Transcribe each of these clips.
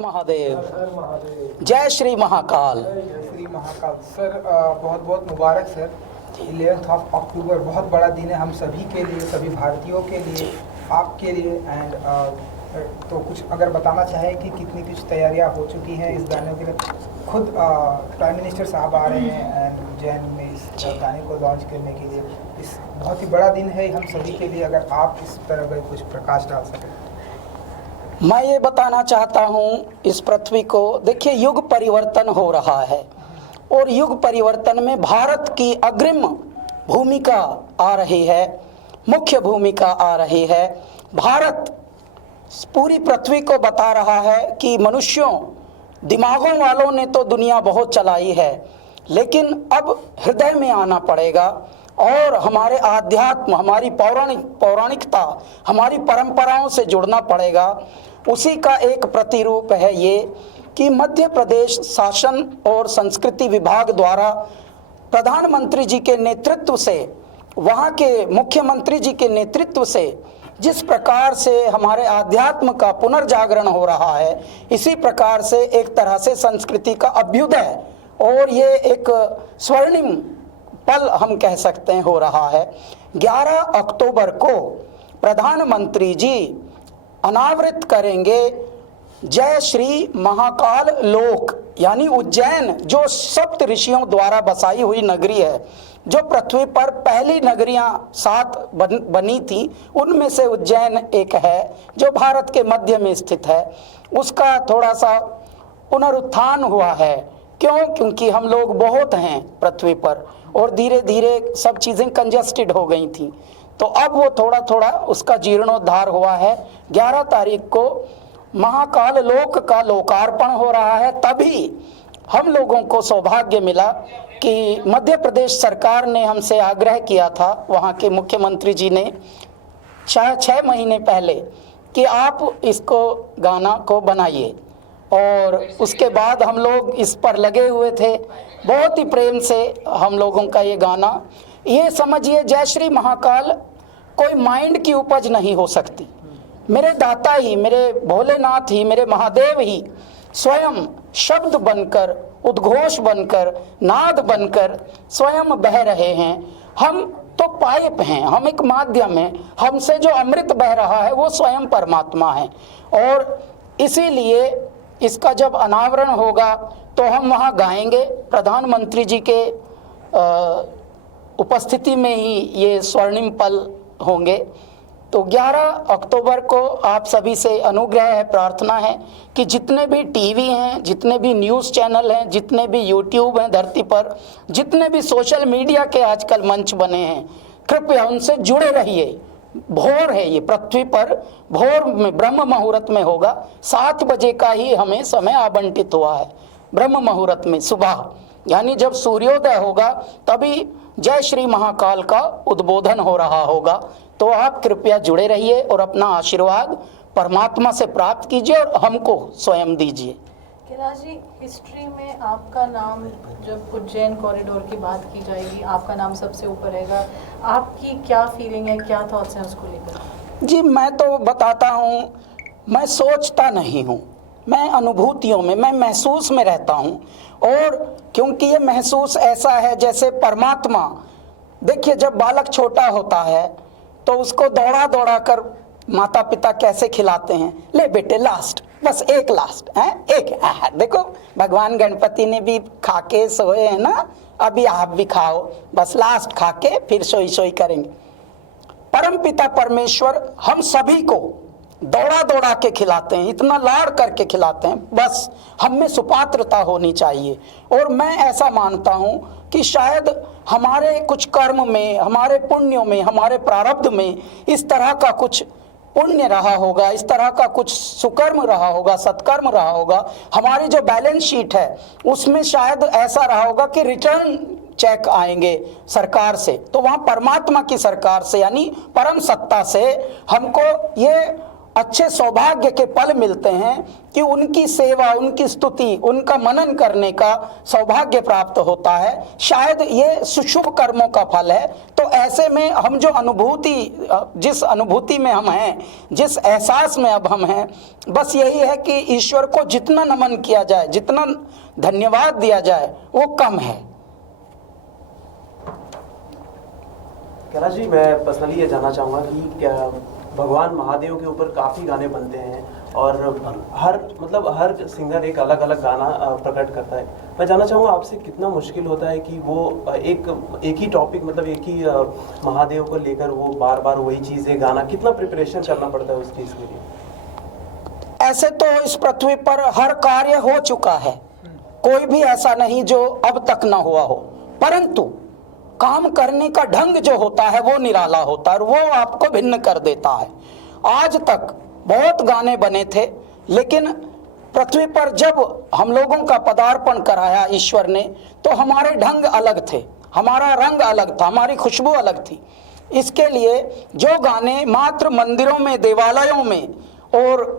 महादेव। हर महादेव। जय श्री महाकाल। जय श्री महाकाल। सर बहुत बहुत मुबारक सर। 11 अक्टूबर बहुत बड़ा दिन है हम सभी के लिए, सभी भारतीयों के लिए, आपके लिए। एंड तो कुछ अगर बताना चाहें कि कितनी कुछ तैयारियां हो चुकी हैं इस गाने के लिए। खुद प्राइम मिनिस्टर साहब आ रहे हैं एंड उज्जैन में इस गाने को लॉन्च करने के लिए। इस बहुत ही बड़ा दिन है हम सभी के लिए, अगर आप इस तरह का कुछ प्रकाश डाल सकें। मैं ये बताना चाहता हूँ इस पृथ्वी को, देखिए युग परिवर्तन हो रहा है और युग परिवर्तन में भारत की अग्रिम भूमिका आ रही है, मुख्य भूमिका आ रही है। भारत पूरी पृथ्वी को बता रहा है कि मनुष्यों, दिमागों वालों ने तो दुनिया बहुत चलाई है, लेकिन अब हृदय में आना पड़ेगा और हमारे आध्यात्म, हमारी पौराणिकता, हमारी परंपराओं से जुड़ना पड़ेगा। उसी का एक प्रतिरूप है ये कि मध्य प्रदेश शासन और संस्कृति विभाग द्वारा प्रधानमंत्री जी के नेतृत्व से, वहाँ के मुख्यमंत्री जी के नेतृत्व से जिस प्रकार से हमारे आध्यात्म का पुनर्जागरण हो रहा है, इसी प्रकार से एक तरह से संस्कृति का अभ्युदय और ये एक स्वर्णिम पल हम कह सकते हैं हो रहा है। 11 अक्टूबर को प्रधानमंत्री जी अनावृत करेंगे जय श्री महाकाल लोक, यानी उज्जैन, जो सप्त ऋषियों द्वारा बसाई हुई नगरी है, जो पृथ्वी पर पहली नगरियां 7 बनी थी, उनमें से उज्जैन एक है जो भारत के मध्य में स्थित है। उसका थोड़ा सा पुनरुत्थान हुआ है। क्यों? क्योंकि हम लोग बहुत हैं पृथ्वी पर और धीरे धीरे सब चीज़ें कंजस्टेड हो गई थी, तो अब वो थोड़ा थोड़ा उसका जीर्णोद्धार हुआ है। 11 तारीख को महाकाल लोक का लोकार्पण हो रहा है। तभी हम लोगों को सौभाग्य मिला कि मध्य प्रदेश सरकार ने हमसे आग्रह किया था, वहाँ के मुख्यमंत्री जी ने 6 महीने पहले, कि आप इसको गाना को बनाइए, और उसके बाद हम लोग इस पर लगे हुए थे। बहुत ही प्रेम से हम लोगों का ये गाना, ये समझिए जय श्री महाकाल कोई माइंड की उपज नहीं हो सकती। मेरे दाता ही, मेरे भोलेनाथ ही, मेरे महादेव ही स्वयं शब्द बनकर, उद्घोष बनकर, नाद बनकर स्वयं बह रहे हैं। हम तो पाइप हैं, हम एक माध्यम हैं, हमसे जो अमृत बह रहा है वो स्वयं परमात्मा है। और इसीलिए इसका जब अनावरण होगा तो हम वहाँ गाएंगे, प्रधानमंत्री जी के उपस्थिति में ही ये स्वर्णिम पल होंगे। तो 11 अक्टूबर को आप सभी से अनुग्रह है, प्रार्थना है कि जितने भी टीवी हैं, जितने भी न्यूज़ चैनल हैं, जितने भी यूट्यूब हैं धरती पर, जितने भी सोशल मीडिया के आजकल मंच बने हैं, कृपया उनसे जुड़े रहिए। भोर है ये पृथ्वी पर, भोर में ब्रह्म मुहूर्त में होगा। 7 बजे का ही हमें समय आवंटित हुआ है ब्रह्म मुहूर्त में, सुबह, यानी जब सूर्योदय होगा तभी जय श्री महाकाल का उद्बोधन हो रहा होगा। तो आप कृपया जुड़े रहिए और अपना आशीर्वाद परमात्मा से प्राप्त कीजिए और हमको स्वयं दीजिए। कैलाश जी, हिस्ट्री में आपका नाम, जब उज्जैन कॉरिडोर की बात की जाएगी, आपका नाम सबसे ऊपर रहेगा। आपकी क्या फीलिंग है, क्या थॉट्स हैं उसको लेकर? जी, मैं तो बताता हूँ, मैं सोचता नहीं हूँ, मैं अनुभूतियों में, मैं महसूस में रहता हूँ। और क्योंकि ये महसूस ऐसा है जैसे परमात्मा, देखिए जब बालक छोटा होता है तो उसको दौड़ा दौड़ा कर माता पिता कैसे खिलाते हैं, ले बेटे लास्ट, बस एक लास्ट है, एक देखो भगवान गणपति ने भी खा के सोए हैं ना, अभी आप भी खाओ, बस लास्ट खा के फिर सोई सोई करेंगे। परम पिता परमेश्वर हम सभी को दौड़ा दौड़ा के खिलाते हैं, इतना लाड़ करके खिलाते हैं, बस हम में सुपात्रता होनी चाहिए। और मैं ऐसा मानता हूँ कि शायद हमारे कुछ कर्म में, हमारे पुण्यों में, हमारे प्रारब्ध में इस तरह का कुछ पुण्य रहा होगा, इस तरह का कुछ सुकर्म रहा होगा, सत्कर्म रहा होगा। हमारी जो बैलेंस शीट है उसमें शायद ऐसा रहा होगा कि रिटर्न चेक आएंगे सरकार से, तो वहाँ परमात्मा की सरकार से, यानी परम सत्ता से हमको ये अच्छे सौभाग्य के पल मिलते हैं कि उनकी सेवा, उनकी स्तुति, उनका मनन करने का सौभाग्य प्राप्त होता है। शायद ये सुशुभ कर्मों का फल है। तो ऐसे में हम जो अनुभूति, जिस अनुभूति में हम हैं, जिस एहसास में अब हम हैं, बस यही है कि ईश्वर को जितना नमन किया जाए, जितना धन्यवाद दिया जाए, वो कम है। कैलाश जी, मैं पर्सनली ये जानना चाहूँगा कि क्या भगवान महादेव के ऊपर काफ़ी गाने बनते हैं और हर सिंगर एक अलग अलग गाना प्रकट करता है। मैं जानना चाहूँगा आपसे कितना मुश्किल होता है कि वो एक ही टॉपिक, मतलब एक ही महादेव को लेकर वो बार बार वही चीज़ें गाना, कितना प्रिपरेशन करना पड़ता है उस चीज़ के लिए? ऐसे तो इस पृथ्वी पर हर कार्य हो चुका है, कोई भी ऐसा नहीं जो अब तक ना हुआ हो, परंतु काम करने का ढंग जो होता है वो निराला होता है और वो आपको भिन्न कर देता है। आज तक बहुत गाने बने थे, लेकिन पृथ्वी पर जब हम लोगों का पदार्पण कराया ईश्वर ने, तो हमारे ढंग अलग थे, हमारा रंग अलग था, हमारी खुशबू अलग थी। इसके लिए जो गाने मात्र मंदिरों में, देवालयों में और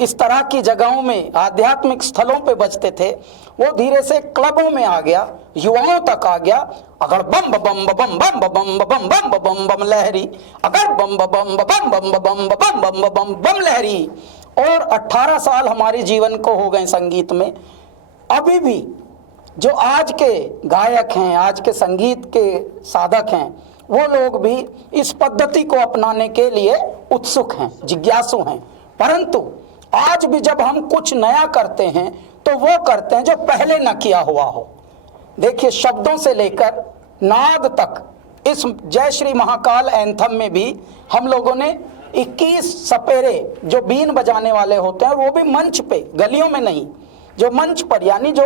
इस तरह की जगहों में, आध्यात्मिक स्थलों पे बजते थे, वो धीरे से क्लबों में आ गया, युवाओं तक आ गया। अगर बम बम बम बम बम बम बम बम बम लहरी, अगर बम बम बम बम बम बम बम बम बम लहरी। और 18 साल हमारे जीवन को हो गए संगीत में। अभी भी जो आज के गायक हैं, आज के संगीत के साधक हैं, वो लोग भी इस पद्धति को अपनाने के लिए उत्सुक हैं, जिज्ञासु हैं। परंतु आज भी जब हम कुछ नया करते हैं तो वो करते हैं जो पहले न किया हुआ हो। देखिए, शब्दों से लेकर नाद तक, इस जय श्री महाकाल एंथम में भी हम लोगों ने 21 सपेरे जो बीन बजाने वाले होते हैं, वो भी मंच पे, गलियों में नहीं, जो मंच पर यानी जो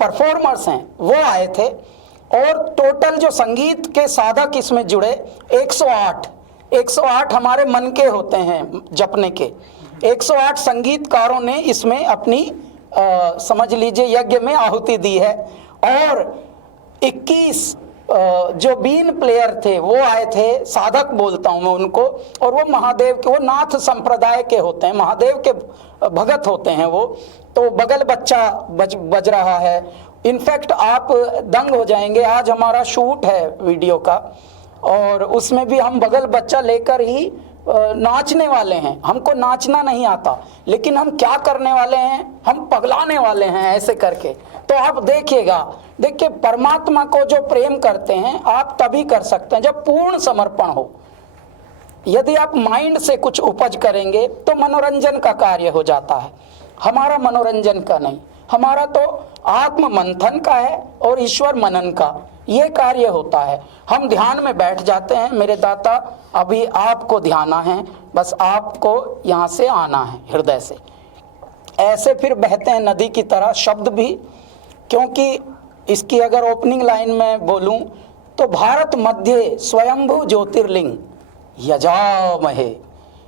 परफॉर्मर्स हैं वो आए थे। और टोटल जो संगीत के साधक इसमें जुड़े 108 हमारे मन के होते हैं जपने के। 108 संगीतकारों ने इसमें अपनी समझ लीजिए यज्ञ में आहुति दी है। और 21 जो बीन प्लेयर थे वो आए थे, साधक बोलता हूँ मैं उनको, और वो महादेव के, वो नाथ संप्रदाय के होते हैं, महादेव के भगत होते हैं वो। तो बगल बच्चा बज रहा है। इनफैक्ट आप दंग हो जाएंगे, आज हमारा शूट है वीडियो का और उसमें भी हम बगल बच्चा लेकर ही नाचने वाले हैं। हमको नाचना नहीं आता, लेकिन हम क्या करने वाले हैं, हम पगलाने वाले हैं ऐसे करके। तो आप देखिएगा, देखिए परमात्मा को जो प्रेम करते हैं आप तभी कर सकते हैं जब पूर्ण समर्पण हो। यदि आप माइंड से कुछ उपज करेंगे तो मनोरंजन का कार्य हो जाता है। हमारा मनोरंजन का नहीं, हमारा तो आत्म मंथन का है और ईश्वर मनन का ये कार्य होता है। हम ध्यान में बैठ जाते हैं, मेरे दाता अभी आपको ध्याना है, बस आपको यहाँ से आना है हृदय से। ऐसे फिर बहते हैं नदी की तरह शब्द भी, क्योंकि इसकी अगर ओपनिंग लाइन में बोलूं तो भारत मध्य स्वयंभू ज्योतिर्लिंग यजामहे,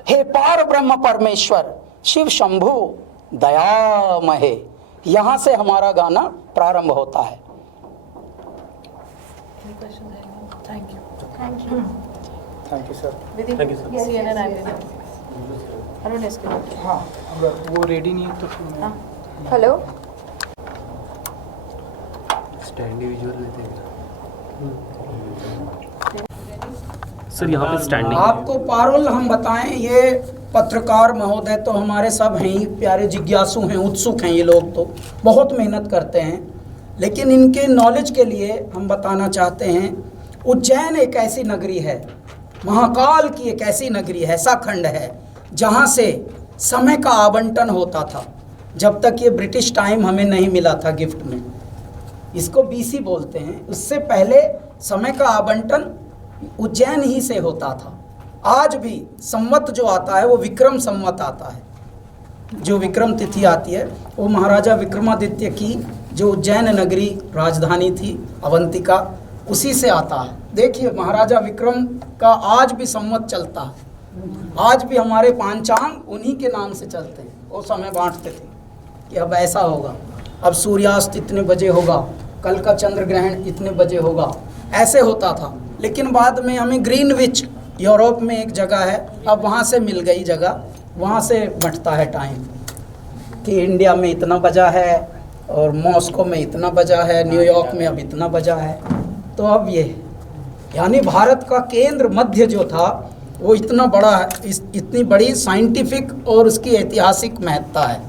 हे पार ब्रह्म परमेश्वर शिव शंभु दयामहे। यहाँ से हमारा गाना प्रारंभ होता है। Thank you sir. Thank you, sir. CNN Arun इसके बाद। हाँ, अगर वो रेडी नहीं है तो फिर मैं हेलो, स्टैंडी विजुअल लेते हैं सर, यहाँ पे स्टैंडिंग। आपको पारोल हम बताएं, ये पत्रकार महोदय तो हमारे सब हैं ही, प्यारे जिज्ञासु हैं, उत्सुक हैं ये लोग, तो बहुत मेहनत करते हैं। लेकिन इनके नॉलेज के लिए हम बताना चाहते हैं, उज्जैन एक ऐसी नगरी है, महाकाल की एक ऐसी नगरी है, ऐसा खंड है जहाँ से समय का आवंटन होता था। जब तक ये ब्रिटिश टाइम हमें नहीं मिला था गिफ्ट में, इसको बीसी बोलते हैं, उससे पहले समय का आवंटन उज्जैन ही से होता था। आज भी संवत जो आता है वो विक्रम संवत आता है, जो विक्रम तिथि आती है वो महाराजा विक्रमादित्य की जो उज्जैन नगरी राजधानी थी अवंतिका, उसी से आता है। देखिए महाराजा विक्रम का आज भी संवत चलता है, आज भी हमारे पांचांग उन्हीं के नाम से चलते हैं। वो समय बांटते थे कि अब ऐसा होगा, अब सूर्यास्त इतने बजे होगा, कल का चंद्र ग्रहण इतने बजे होगा, ऐसे होता था। लेकिन बाद में हमें ग्रीनविच यूरोप में एक जगह है, अब वहाँ से मिल गई जगह, वहाँ से बंटता है टाइम कि इंडिया में इतना बजा है और मॉस्को में इतना बजा है, न्यूयॉर्क में अब इतना बजा है। तो अब ये यानी भारत का केंद्र मध्य जो था वो इतना बड़ा है, इतनी बड़ी साइंटिफिक और उसकी ऐतिहासिक महत्ता है।